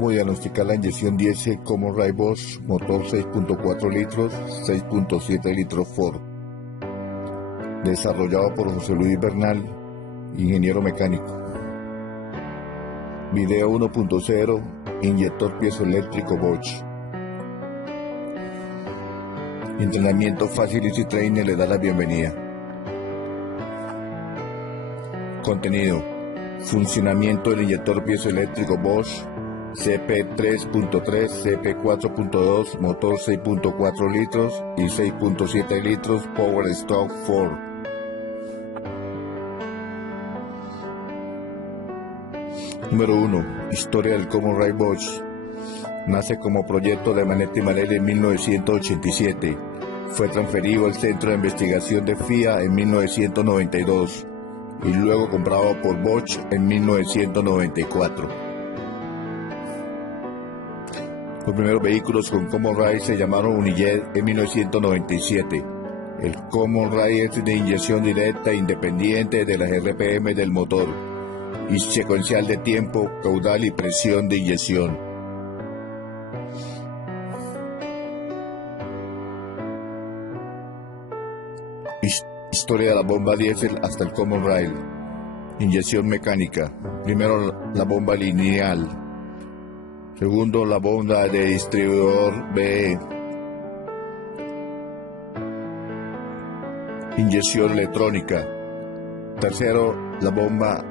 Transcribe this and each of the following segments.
cómo diagnosticar la inyección diésel Common Rail Bosch, motor 6.4 litros, 6.7 litros Ford. Desarrollado por José Luis Bernal, ingeniero mecánico. Video 1.0, inyector piezoeléctrico Bosch. Entrenamiento fácil Easy Trainer le da la bienvenida. Contenido: funcionamiento del inyector piezoeléctrico Bosch CP3.3, CP4.2, motor 6.4 litros y 6.7 litros Power Stroke Ford. Número 1. Historia del Common Rail Bosch. Nace como proyecto de Manetti Marelli en 1987. Fue transferido al Centro de Investigación de FIA en 1992 y luego comprado por Bosch en 1994. Los primeros vehículos con Common Rail se llamaron Unijet en 1997. El Common Rail es de inyección directa e independiente de las RPM del motor y secuencial de tiempo, caudal y presión de inyección. Historia de la bomba diésel hasta el Common Rail. Inyección mecánica. Primero la bomba lineal. Segundo la bomba de distribuidor BE. Inyección electrónica. Tercero la bomba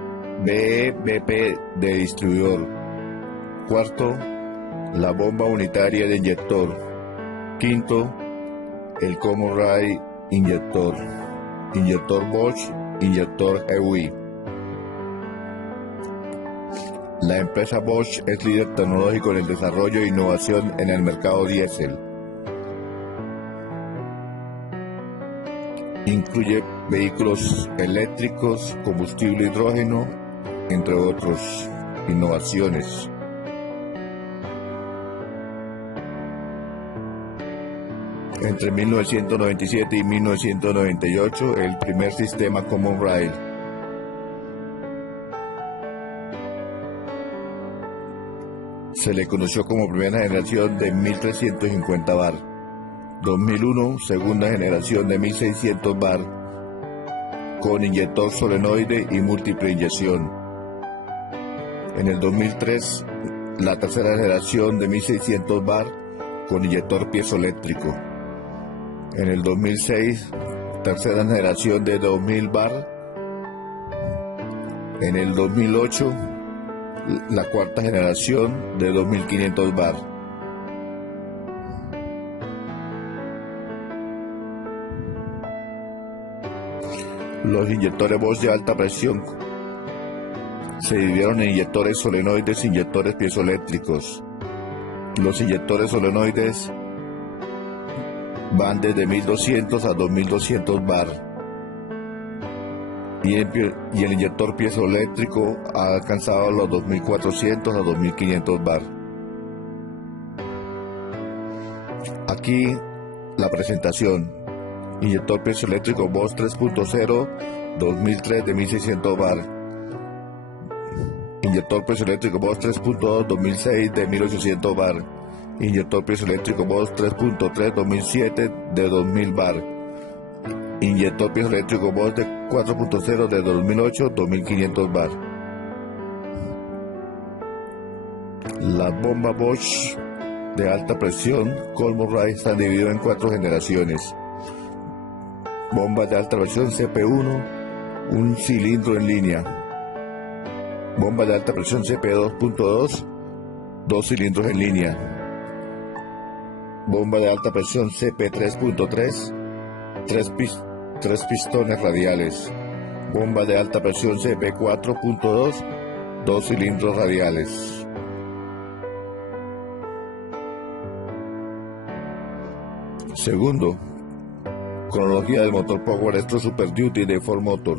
BE-BP de distribuidor. Cuarto, la bomba unitaria de inyector. Quinto, el Common Rail inyector. Inyector Bosch, inyector EWI. La empresa Bosch es líder tecnológico en el desarrollo e innovación en el mercado diésel. Incluye vehículos eléctricos, combustible hidrógeno, entre otras innovaciones. Entre 1997 y 1998, el primer sistema Common Rail. Se le conoció como primera generación de 1350 bar. 2001, segunda generación de 1600 bar, con inyector solenoide y múltiple inyección. En el 2003, la tercera generación de 1600 bar, con inyector piezoeléctrico. En el 2006, tercera generación de 2000 bar. En el 2008, la cuarta generación de 2500 bar. Los inyectores Bosch de alta presión se dividieron en inyectores solenoides e inyectores piezoeléctricos. Los inyectores solenoides van desde 1200 a 2200 bar y el inyector piezoeléctrico ha alcanzado los 2400 a 2500 bar. Aquí la presentación. Inyector piezoeléctrico Bosch 3.0 2003 de 1600 bar. Inyector piezoeléctrico Bosch 3.2 2006 de 1800 bar. Inyector piezoeléctrico Bosch 3.3 2007 de 2000 bar. Inyector piezoeléctrico Bosch de 4.0 de 2008 2500 bar. La bomba Bosch de alta presión Common Rail está dividida en 4 generaciones. Bomba de alta presión CP1, un cilindro en línea. Bomba de alta presión CP2.2, 2 cilindros en línea. Bomba de alta presión CP3.3, 3 pistones radiales. Bomba de alta presión CP4.2, 2 cilindros radiales. Segundo, cronología del motor Power Stroke Super Duty de Ford Motor.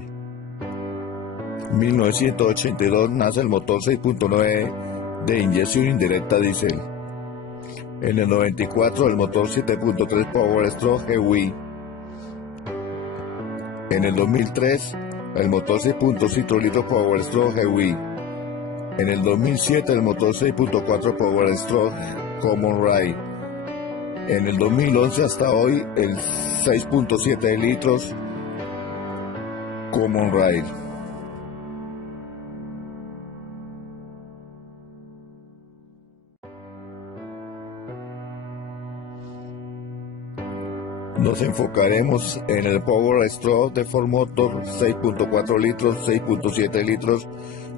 1982 nace el motor 6.9 de inyección indirecta diésel. En el 94 el motor 7.3 Power Stroke EWI. En el 2003 el motor 6.5 litros Power Stroke EWI. En el 2007 el motor 6.4 Power Stroke Common Rail. En el 2011 hasta hoy el 6.7 litros Common Rail. Nos enfocaremos en el Power Stroke de Ford Motor 6.4 litros, 6.7 litros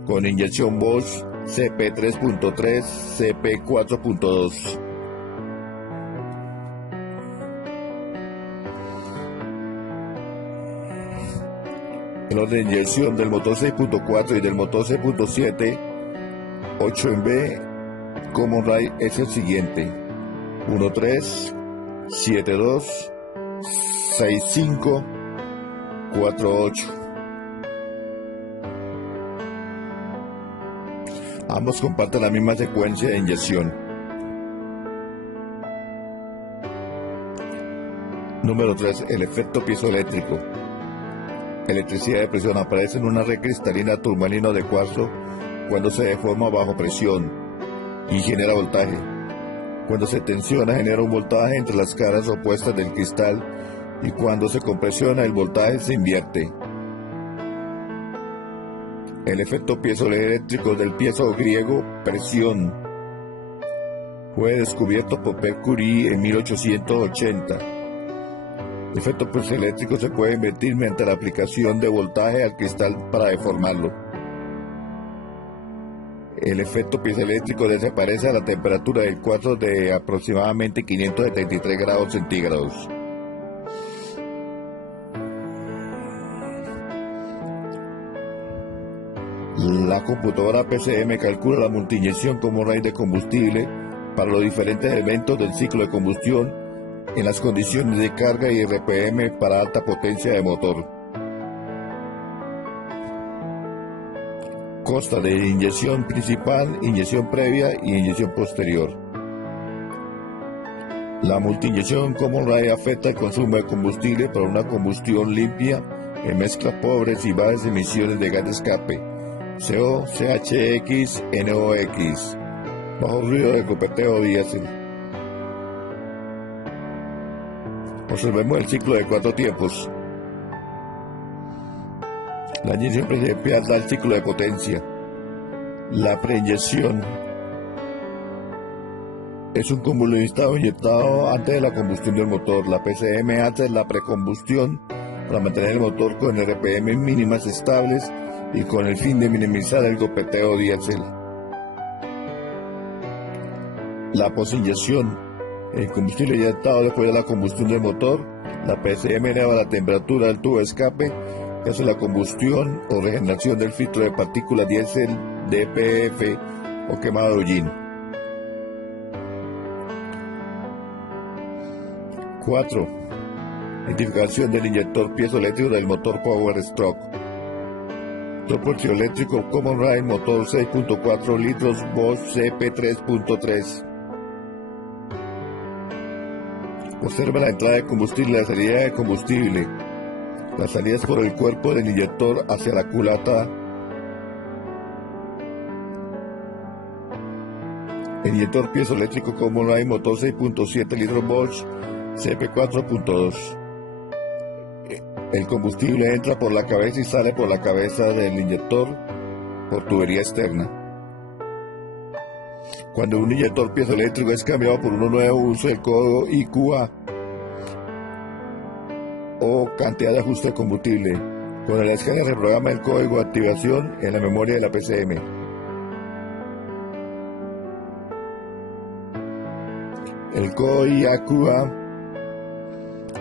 con inyección Bosch CP3.3, CP4.2. El orden de inyección del motor 6.4 y del motor 6.7 8 en B Common Rail es el siguiente: 1.3, 7.2, 6.5, 4.8. Ambos comparten la misma secuencia de inyección. Número 3. El efecto piezoeléctrico. Electricidad de presión. Aparece en una red cristalina turmalino de cuarzo cuando se deforma bajo presión y genera voltaje. Cuando se tensiona genera un voltaje entre las caras opuestas del cristal, y cuando se compresiona el voltaje se invierte. El efecto piezoeléctrico del piezo griego presión fue descubierto por Pierre Curie en 1880. El efecto piezoeléctrico se puede invertir mediante la aplicación de voltaje al cristal para deformarlo. El efecto piezoeléctrico desaparece a la temperatura del cuarzo de aproximadamente 573 grados centígrados. La computadora PCM calcula la multiinyección como raíz de combustible para los diferentes elementos del ciclo de combustión en las condiciones de carga y RPM para alta potencia de motor. Consta de inyección principal, inyección previa y inyección posterior. La multiinyección Common Rail afecta el consumo de combustible para una combustión limpia en mezclas pobres y bajas emisiones de gas de escape, CO, CHX, NOx, bajo ruido de copeteo diésel. Observemos el ciclo de 4 tiempos. La inyección principal da el ciclo de potencia. La preinyección es un combustible inyectado antes de la combustión del motor. La PCM hace la precombustión para mantener el motor con RPM mínimas estables y con el fin de minimizar el copeteo diésel. La posinyección, el combustible inyectado después de la combustión del motor. La PCM eleva la temperatura del tubo de escape que hace la combustión o regeneración del filtro de partículas diésel, DPF o quemado de hollín. 4. Identificación del inyector piezoeléctrico del motor Power Stroke. Motor piezoeléctrico Common Rail, motor 6.4 litros Bosch CP3.3. Observa la entrada de combustible y la salida de combustible. La salida es por el cuerpo del inyector hacia la culata. El inyector piezoeléctrico Common Rail, motor 6.7 litros Bosch CP4.2. El combustible entra por la cabeza y sale por la cabeza del inyector por tubería externa. Cuando un inyector piezoeléctrico es cambiado por uno nuevo, usa el código IQA o cantidad de ajuste de combustible. Con el escáner se programa el código de activación en la memoria de la PCM. El código IQA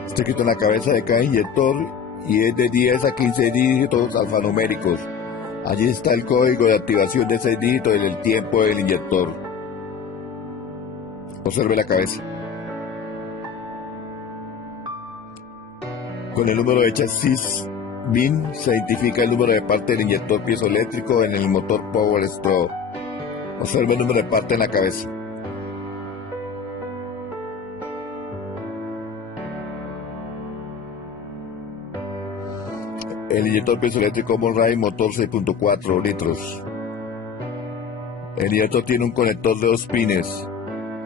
está escrito en la cabeza de cada inyector y es de 10 a 15 dígitos alfanuméricos. Allí está el código de activación de 6 dígitos en el tiempo del inyector. Observe la cabeza. Con el número de chasis BIN se identifica el número de parte del inyector piezoeléctrico en el motor Power Stroke. Observe el número de parte en la cabeza. El inyector piezoeléctrico Common Rail, motor 6.4 litros. El inyector tiene un conector de 2 pines.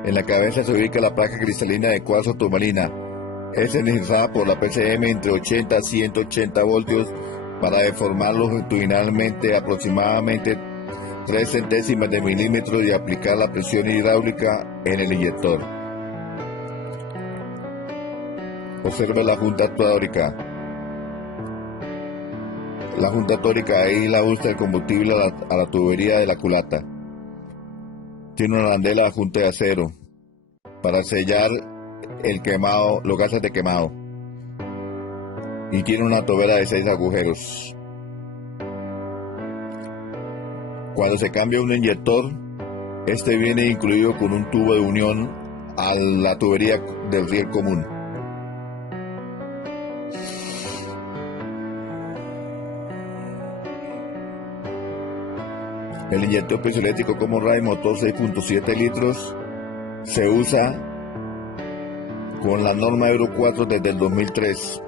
En la cabeza se ubica la placa cristalina de cuarzo turmalina. Es energizada por la PCM entre 80 a 180 voltios para deformarlo longitudinalmente aproximadamente 3 centésimas de milímetro y aplicar la presión hidráulica en el inyector. Observe la junta tórica. La junta tórica ahí la usa el combustible a la tubería de la culata. Tiene una arandela de junta de acero para sellar el quemado, los gases de quemado. Y tiene una tobera de 6 agujeros. Cuando se cambia un inyector, este viene incluido con un tubo de unión a la tubería del riel común. El inyector piezoeléctrico Common Rail motor 6.7 litros se usa con la norma Euro 4 desde el 2003.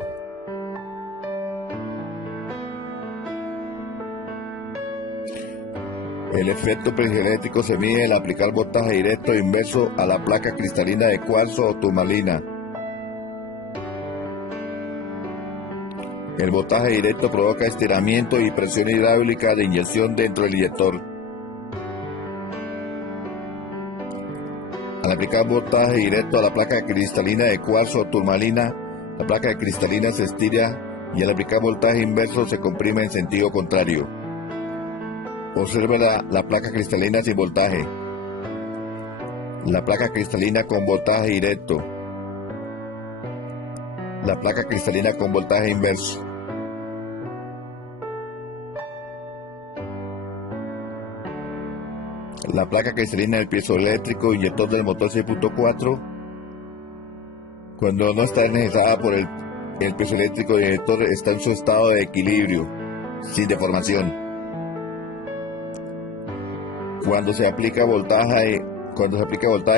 El efecto piezoeléctrico se mide al aplicar voltaje directo e inverso a la placa cristalina de cuarzo o turmalina. El voltaje directo provoca estiramiento y presión hidráulica de inyección dentro del inyector. Al aplicar voltaje directo a la placa cristalina de cuarzo o turmalina, la placa cristalina se estira y al aplicar voltaje inverso se comprime en sentido contrario. Observe la placa cristalina sin voltaje. La placa cristalina con voltaje directo. La placa cristalina con voltaje inverso. La placa cristalina del piezoeléctrico inyector del motor 6.4, cuando no está energizada por el piezoeléctrico del inyector, está en su estado de equilibrio, sin deformación. Cuando se aplica voltaje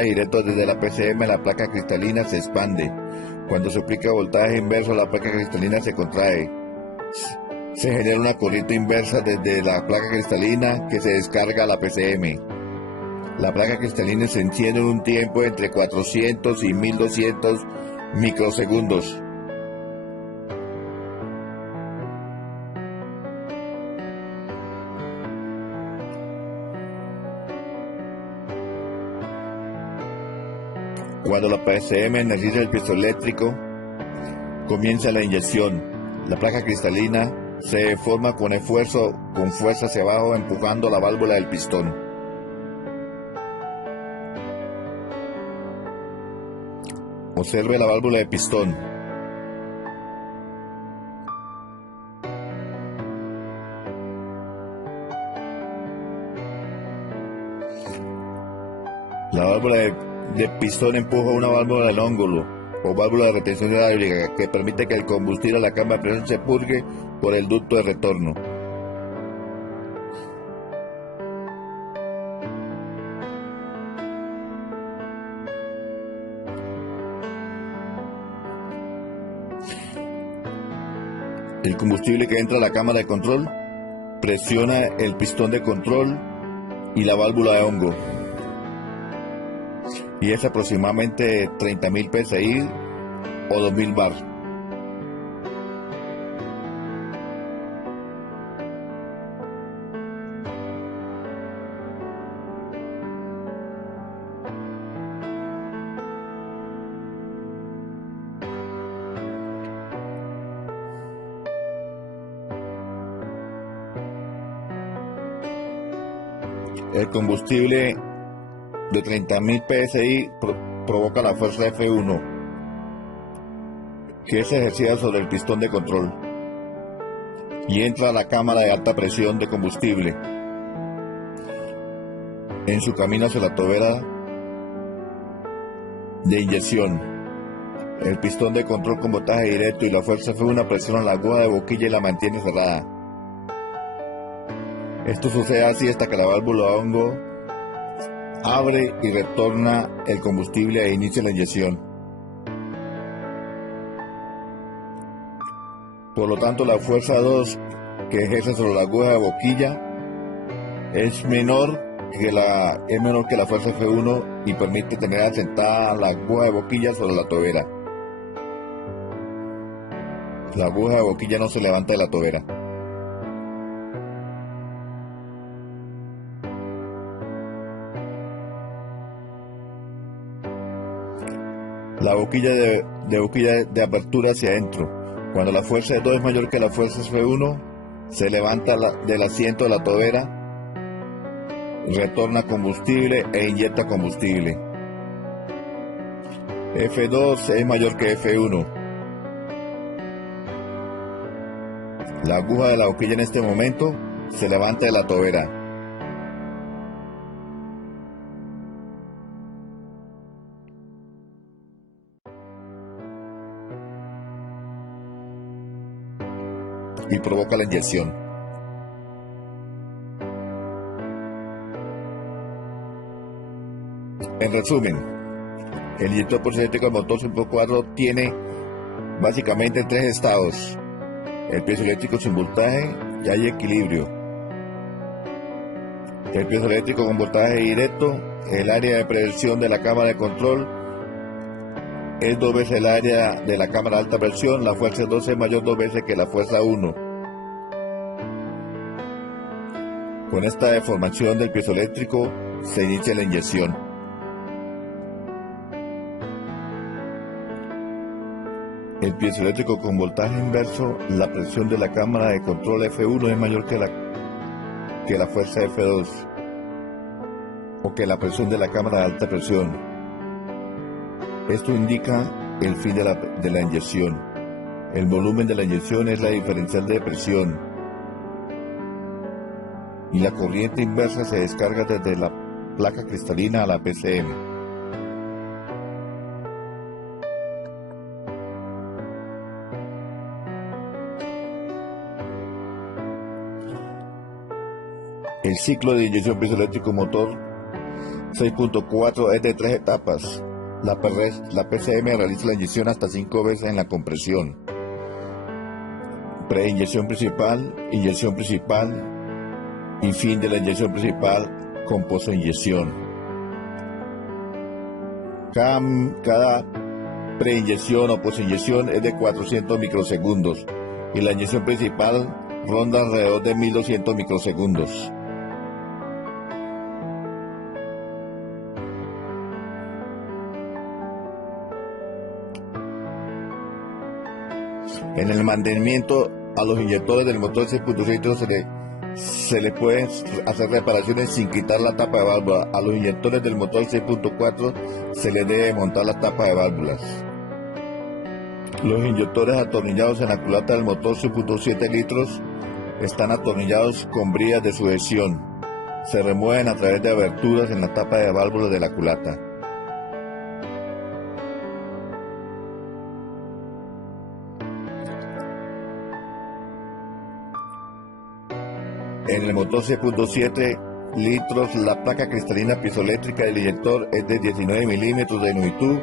directo desde la PCM, la placa cristalina se expande. Cuando se aplica voltaje inverso, la placa cristalina se contrae. Se genera una corriente inversa desde la placa cristalina que se descarga a la PCM. La placa cristalina se enciende en un tiempo entre 400 y 1200 microsegundos. Cuando la PCM energiza el piezoeléctrico, comienza la inyección. La placa cristalina se deforma con fuerza hacia abajo, empujando la válvula del pistón. Observe la válvula de pistón. La válvula de pistón empuja una válvula del ángulo o válvula de retención hidráulica que permite que el combustible a la cámara de presión se purgue por el ducto de retorno. El combustible que entra a la cámara de control presiona el pistón de control y la válvula de hongo, y es aproximadamente 30.000 psi o 2.000 bar. El combustible de 30.000 psi provoca la fuerza F1, que es ejercida sobre el pistón de control, y entra a la cámara de alta presión de combustible. En su camino hacia la tobera de inyección, el pistón de control con voltaje directo y la fuerza F1 presiona la aguja de boquilla y la mantiene cerrada. Esto sucede así hasta que la válvula de hongo abre y retorna el combustible e inicia la inyección. Por lo tanto, la fuerza 2 que ejerce sobre la aguja de boquilla es menor es menor que la fuerza F1 y permite tener asentada la aguja de boquilla sobre la tobera. La aguja de boquilla no se levanta de la tobera. La boquilla de apertura hacia adentro. Cuando la fuerza de 2 es mayor que la fuerza F1, se levanta del asiento de la tobera, retorna combustible e inyecta combustible. F2 es mayor que F1. La aguja de la boquilla en este momento se levanta de la tobera. Y provoca la inyección. En resumen, el inyector piezoeléctrico del motor 4 tiene básicamente 3 estados: el piezoeléctrico sin voltaje y hay equilibrio. El piezoeléctrico con voltaje directo, el área de presión de la cámara de control es 2 veces el área de la cámara de alta presión. La fuerza 2 es mayor 2 veces que la fuerza 1. Con esta deformación del piezoeléctrico se inicia la inyección. El piezoeléctrico con voltaje inverso, la presión de la cámara de control F1 es mayor que la fuerza F2 o que la presión de la cámara de alta presión. Esto indica el fin de la inyección. El volumen de la inyección es la diferencial de presión y la corriente inversa se descarga desde la placa cristalina a la PCM. El ciclo de inyección piezoeléctrico motor 6.4 es de 3 etapas. La PCM realiza la inyección hasta 5 veces en la compresión. Preinyección principal y fin de la inyección principal con postinyección. Cada preinyección o postinyección es de 400 microsegundos y la inyección principal ronda alrededor de 1200 microsegundos. En el mantenimiento a los inyectores del motor 6.6 litros se le pueden hacer reparaciones sin quitar la tapa de válvula. A los inyectores del motor 6.4 se les debe montar la tapa de válvulas. Los inyectores atornillados en la culata del motor 6.7 litros están atornillados con brillas de sujeción. Se remueven a través de aberturas en la tapa de válvulas de la culata. En el motor 6.7 litros, la placa cristalina piezoeléctrica del inyector es de 19 milímetros de longitud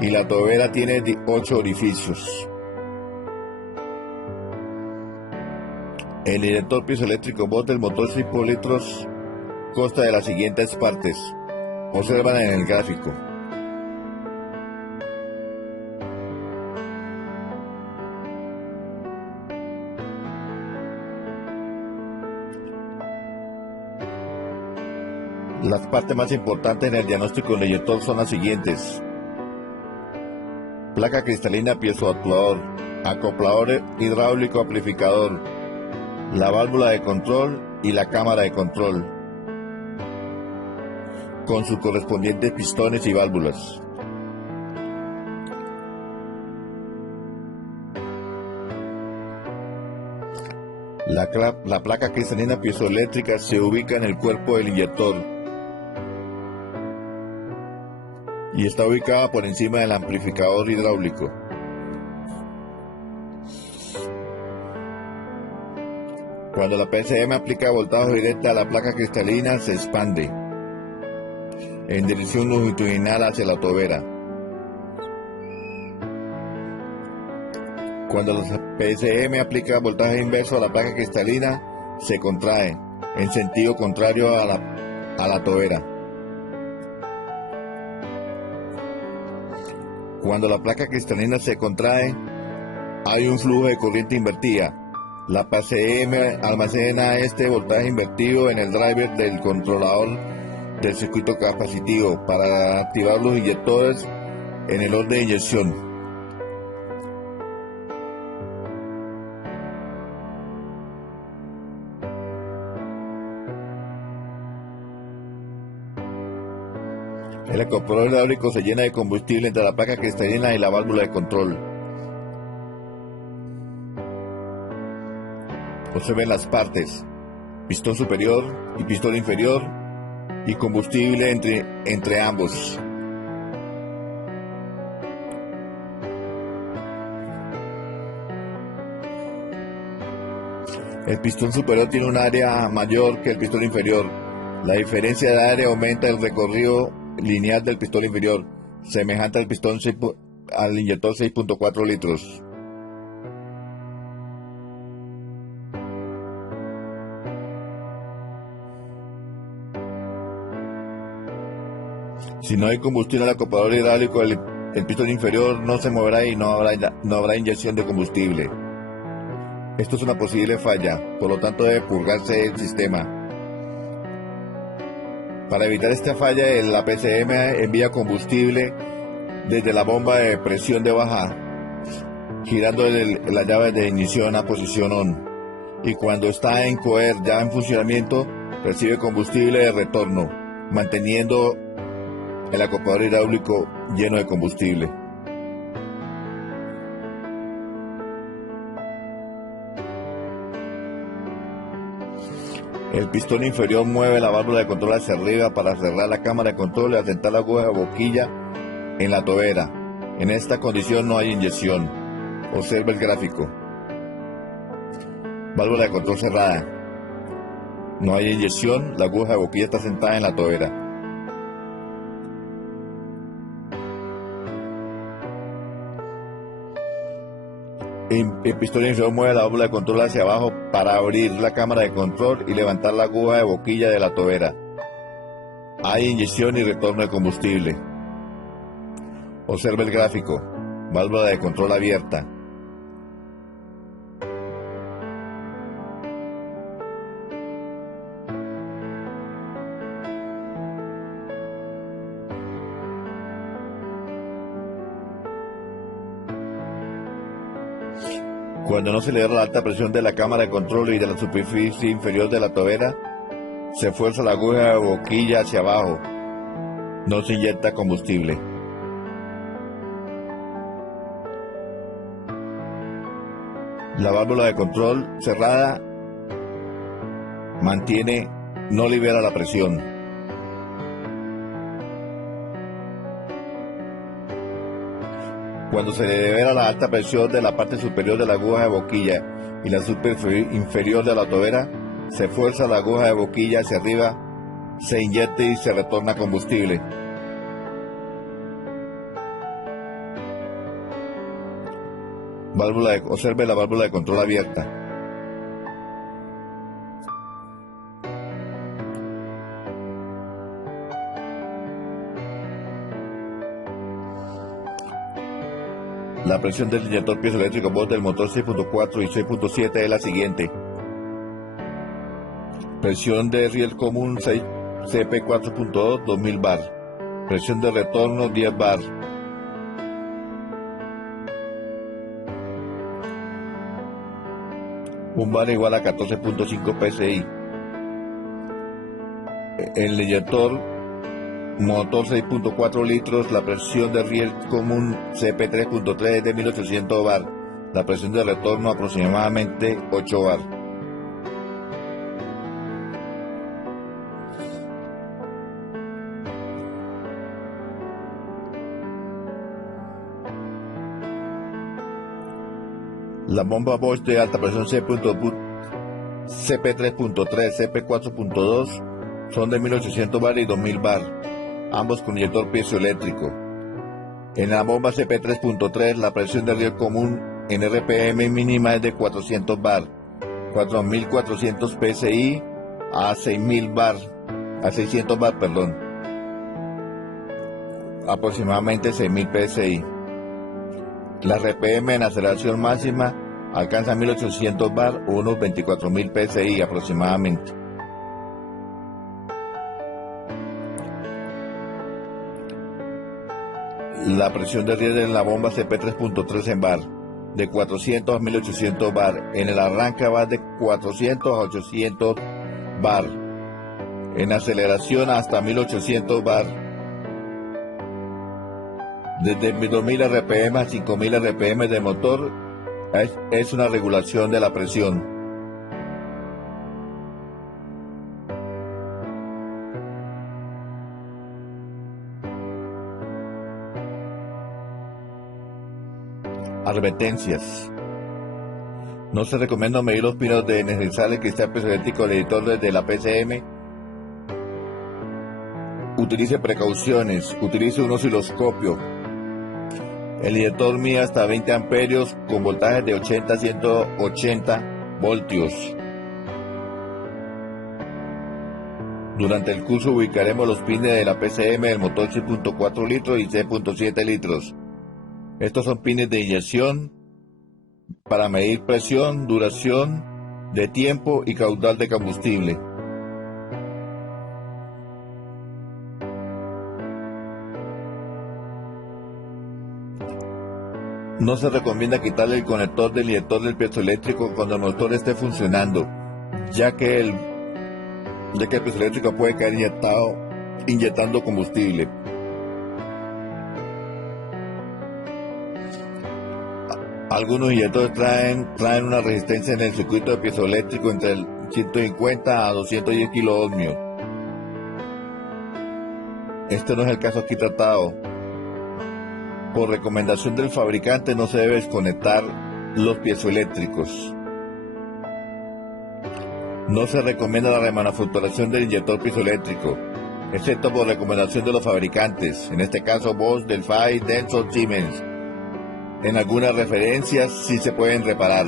y la tobera tiene 8 orificios. El inyector piezoeléctrico BOSS del motor 6 litros consta de las siguientes partes. Observan en el gráfico. Las partes más importantes en el diagnóstico del inyector son las siguientes: placa cristalina piezoactuador, acoplador hidráulico amplificador, la válvula de control y la cámara de control, con sus correspondientes pistones y válvulas. La placa cristalina piezoeléctrica se ubica en el cuerpo del inyector y está ubicada por encima del amplificador hidráulico. Cuando la PCM aplica voltaje directo a la placa cristalina, se expande en dirección longitudinal hacia la tobera. Cuando la PCM aplica voltaje inverso a la placa cristalina, se contrae en sentido contrario a a la tobera. Cuando la placa cristalina se contrae, hay un flujo de corriente invertida. La PCM almacena este voltaje invertido en el driver del controlador del circuito capacitivo para activar los inyectores en el orden de inyección. El acoplador hidráulico se llena de combustible entre la placa cristalina y la válvula de control. Observen las partes: pistón superior y pistón inferior, y combustible entre ambos. El pistón superior tiene un área mayor que el pistón inferior. La diferencia de área aumenta el recorrido lineal del pistón inferior, semejante al al inyector 6.4 litros. Si no hay combustible en el acoplador hidráulico, el pistón inferior no se moverá y no habrá inyección de combustible. Esto es una posible falla, por lo tanto debe purgarse el sistema. Para evitar esta falla, la PCM envía combustible desde la bomba de presión de baja, girando la llave de ignición a posición ON, y cuando está en COER ya en funcionamiento, recibe combustible de retorno, manteniendo el acoplador hidráulico lleno de combustible. El pistón inferior mueve la válvula de control hacia arriba para cerrar la cámara de control y asentar la aguja de boquilla en la tobera. En esta condición no hay inyección. Observa el gráfico. Válvula de control cerrada. No hay inyección, la aguja de boquilla está sentada en la tobera. El pistón inferior mueve la válvula de control hacia abajo para abrir la cámara de control y levantar la aguja de boquilla de la tobera. Hay inyección y retorno de combustible. Observa el gráfico. Válvula de control abierta. Cuando no se libera la alta presión de la cámara de control y de la superficie inferior de la tobera, se fuerza la aguja de boquilla hacia abajo. No se inyecta combustible. La válvula de control cerrada no libera la presión. Cuando se libera la alta presión de la parte superior de la aguja de boquilla y la superficie inferior de la tobera, se fuerza la aguja de boquilla hacia arriba, se inyecta y se retorna combustible. Observe la válvula de control abierta. La presión del inyector piezoeléctrico voz del motor 6.4 y 6.7 es la siguiente. Presión de riel común 6 CP 4.2 2000 bar. Presión de retorno 10 bar. Un bar igual a 14.5 PSI. El inyector motor 6.4 litros, la presión de riel común CP 3.3 es de 1800 bar. La presión de retorno aproximadamente 8 bar. La bomba Bosch de alta presión CP 3.3, CP 4.2 son de 1800 bar y 2000 bar, ambos con inyector piezoeléctrico. En la bomba CP 3.3 la presión de riel común en RPM mínima es de 400 bar, 4400 PSI a 6000 bar, a 600 bar, perdón, aproximadamente 6.000 psi. La RPM en aceleración máxima alcanza 1.800 bar o unos 24.000 psi aproximadamente. La presión de riesgo en la bomba CP 3.3 en bar, de 400 a 1.800 bar. En el arranque va de 400 a 800 bar. En aceleración hasta 1.800 bar. Desde 2.000 RPM a 5.000 RPM de motor es una regulación de la presión. Advertencias. No se recomienda medir los pinos de energizar el cristal piezoeléctrico del inyector desde la PCM. Utilice precauciones. Utilice un osciloscopio. El inyector mide hasta 20 amperios con voltajes de 80 a 180 voltios. Durante el curso ubicaremos los pines de la PCM del motor 6.4 litros y 6.7 litros. Estos son pines de inyección para medir presión, duración de tiempo y caudal de combustible. No se recomienda quitarle el conector del inyector del piezoeléctrico cuando el motor esté funcionando, ya que el piezoeléctrico puede caer inyectando combustible. Algunos inyectores traen una resistencia en el circuito de piezoeléctrico entre el 150 a 210 kiloohmios. Este no es el caso aquí tratado. Por recomendación del fabricante no se debe desconectar los piezoeléctricos. No se recomienda la remanufacturación del inyector piezoeléctrico, excepto por recomendación de los fabricantes, en este caso Bosch, Delphi, Denso, Siemens. En algunas referencias sí se pueden reparar.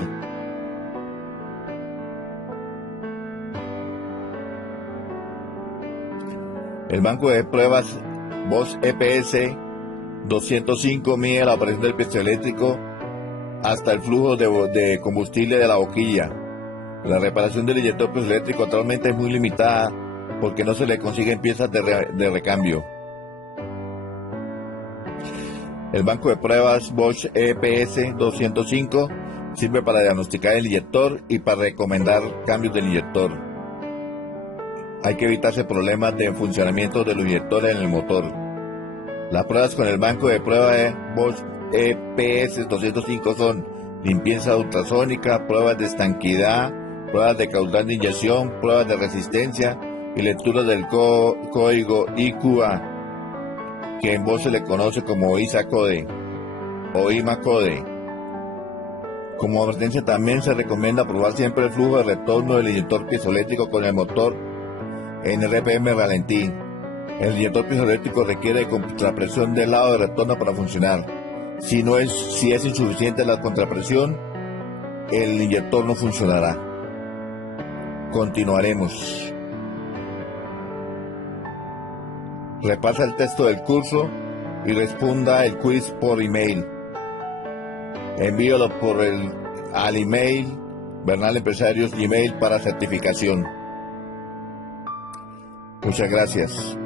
El banco de pruebas Bosch EPS 205 mide la presión del piezoeléctrico hasta el flujo de combustible de la boquilla. La reparación del inyector piezoeléctrico actualmente es muy limitada porque no se le consiguen piezas de recambio. El banco de pruebas Bosch EPS 205 sirve para diagnosticar el inyector y para recomendar cambios del inyector. Hay que evitarse problemas de funcionamiento de los inyectores en el motor. Las pruebas con el banco de pruebas Bosch EPS 205 son limpieza ultrasónica, pruebas de estanquidad, pruebas de caudal de inyección, pruebas de resistencia y lectura del código IQA, que en Bosch se le conoce como ISA-code o IMA-code. Como advertencia también se recomienda probar siempre el flujo de retorno del inyector piezoeléctrico con el motor en RPM ralentí. El inyector piezoeléctrico requiere de contrapresión del lado de retorno para funcionar. Si es insuficiente la contrapresión, el inyector no funcionará. Continuaremos. Repasa el texto del curso y responda el quiz por email. Envíalo al email Bernal Empresarios Gmail para certificación. Muchas gracias.